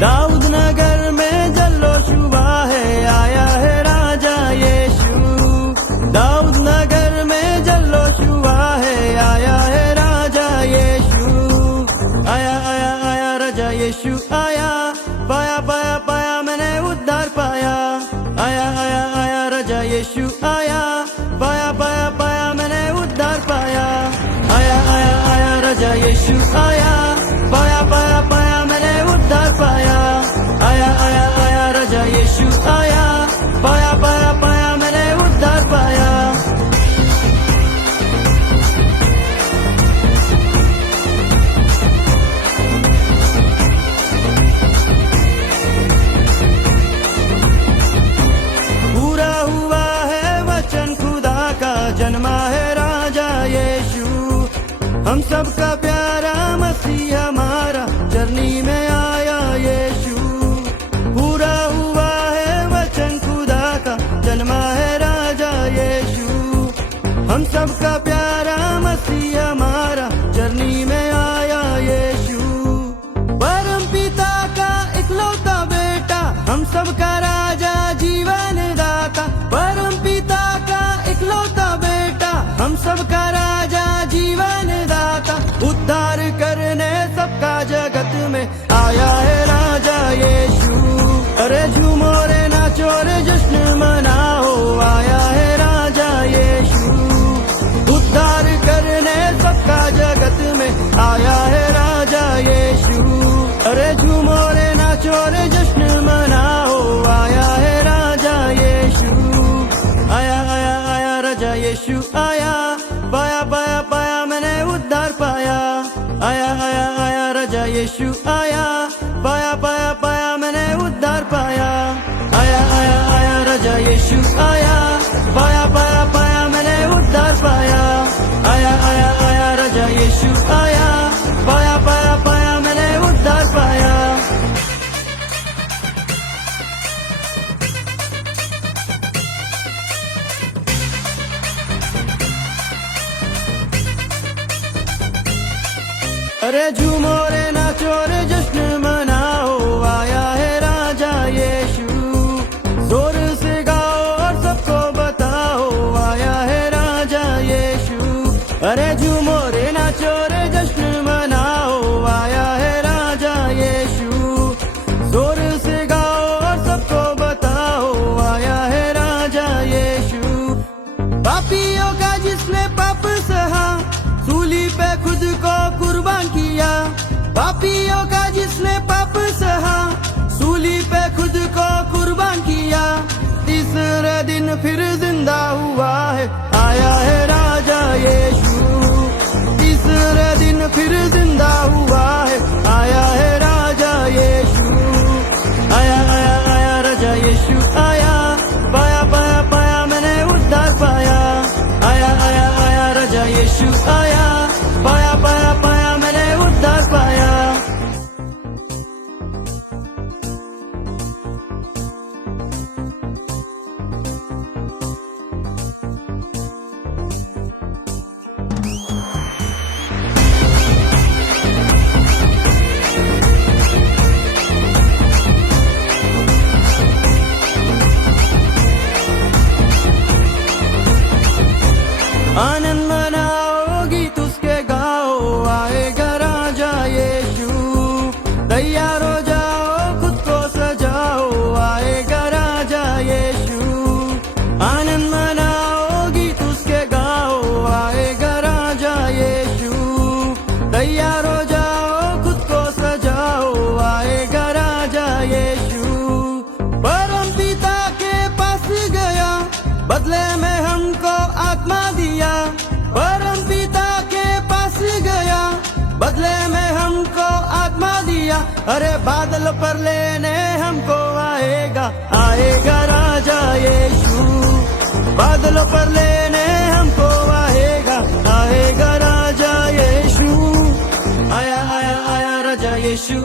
दाऊद नगर में जल्लोश हुआ है, आया है राजा यीशु। दाऊद नगर में जल्लोश हुआ है, आया है राजा यीशु। आया आया आया राजा यीशु आया, पाया पाया पाया मैंने उद्धार पाया। आया आया आया राजा यीशु आया, पाया पाया पाया मैंने उद्धार पाया। आया आया आया राजा यीशु आया, पाया पाया पाया मैंने उद्धार पाया। आया आया आया राजा यीशु आया, पाया पाया पाया मैंने उद्धार पाया। पूरा हुआ है वचन खुदा का, जन्मा है राजा यीशु। हम सबका प्यारा मसीह हमारा चरनी में आया यीशु। पूरा हुआ है वचन खुदा का, जन्मा है राजा यीशु। हम सबका प्यारा मसीह हमारा चरनी में आया यीशु। परम पिता का इकलौता बेटा, हम सबका राजा जीवन दाता। परम पिता का इकलौता बेटा, हम सबका राजा जीवन दाता। उद्धार करने सबका जगत में आया है राजा यीशु। अरे झूमो रे नाचो रे जश्न मनाओ, आया है राजा यीशु। उद्धार करने सबका जगत में आया है राजा यीशु। अरे झूमो रे नाचो रे जश्न मनाओ, आया है राजा यीशु। आया आया आया राजा यीशु आया, पाया पाया पाया मैंने उद्धार पाया। आया आया आया राजा यीशु आया, पाया पाया पाया मैंने उद्धार पाया। आया आया आया राजा यीशु आया, पाया पाया पाया मैंने उद्धार पाया। आया आया आया राजा यीशु आया, पाया पाया पाया मैंने उद्धार पाया। अरे झूमो रे नाचो रे जश्न मनाओ, आया है राजा यीशु। जोर से गाओ और सबको बताओ, आया है राजा यीशु। अरे झूमो रे नाचो रे जश्न मनाओ, आया है राजा यीशु। जोर से गाओ और सबको बताओ, आया है राजा यीशु। पापियों का जिसने पाप सहा, सूली पे खुद को कुर्बान किया। पापियों का जिसने पाप सहा, सूली पे खुद को कुर्बान किया। तीसरे दिन फिर जिंदा हुआ है, आया है राजा यीशु। तीसरे दिन फिर जिंदा हुआ है, आया है राजा यीशु। आया आया आया राजा यीशु आया, पाया पाया पाया मैंने उद्धार पाया। आया आया आया राजा यीशु आया, पाया पाया पाया मैंने उद्धार पाया। आनंद मनाओ गीत उसके गाओ, आएगा राजा यीशु। तैयार हो जाओ खुद को सजाओ, आएगा राजा यीशु। आनंद मनाओ गीत उसके गाओ, आएगा राजा यीशु। तैयार हो जाओ खुद को सजाओ, आएगा राजा यीशु। परम पिता के पास गया, बदले में हमको आत्मा दिया। परम पिता के पास गया, बदले में हमको आत्मा दिया। अरे बादल पर लेने हमको आएगा, आएगा राजा यीशु। बादलों पर लेने हमको आएगा, आएगा राजा यीशु। आया आया आया राजा यीशु